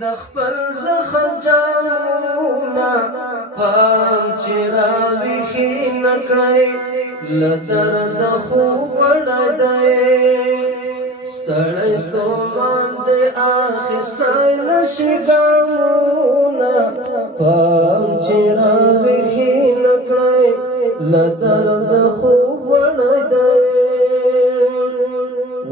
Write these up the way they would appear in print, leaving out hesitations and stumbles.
د خپل زخم جامونه پام چې راویښې نکړئ له درد خوب وړی دی ستړی ستومان دې اخیستی نشي ګامونه پام چې راویښې نکړئ له درد خوب وړی دی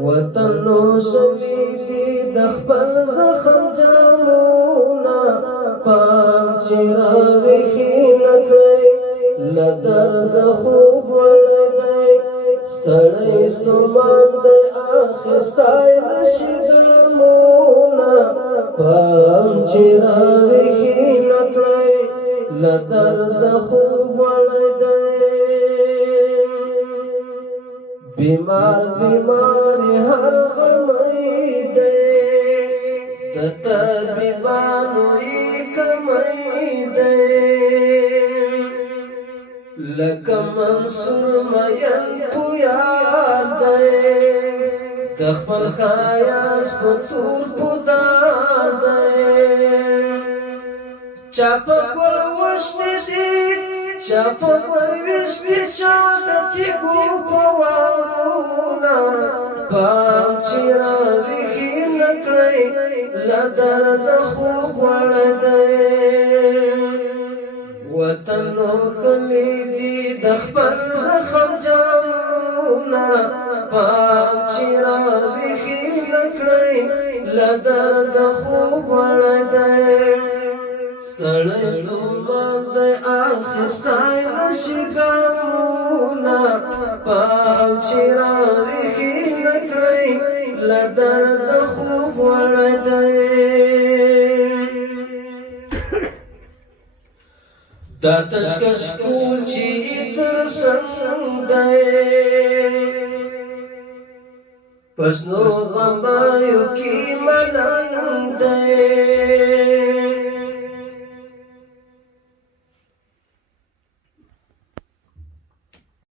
وطن نو شوي دي د خپل زخم جامونه پام چې راویښې نکړئ له درد خوب وړی دی ستړی ستومان دې اخیستی نشي ګامونه پام چې راویښې نکړئ له درد خوب وړی دی بیمار بیماری هر غمی دی د طبیبانو یې کمی دی لکه منصور مین پویار دی د خپل ښایست په تور پودار دی چا په ګل وشتې دي چا په ګل وشتې چا د تیږو په وارونه پام چې راویښې نکړئ له درده خوب وړی دی وطن نو خلی دي د خپل زخم جامونه پام چې راویښې نکړئ له درده خوب وړی دی ستړی ستومان دې اخیستی نشي ګامونه پام چې راویښې نکړئ له درده خوب وړی دی دا تشکش کول چې تر څنګ دی پس نو غمایو کې ملنګ دی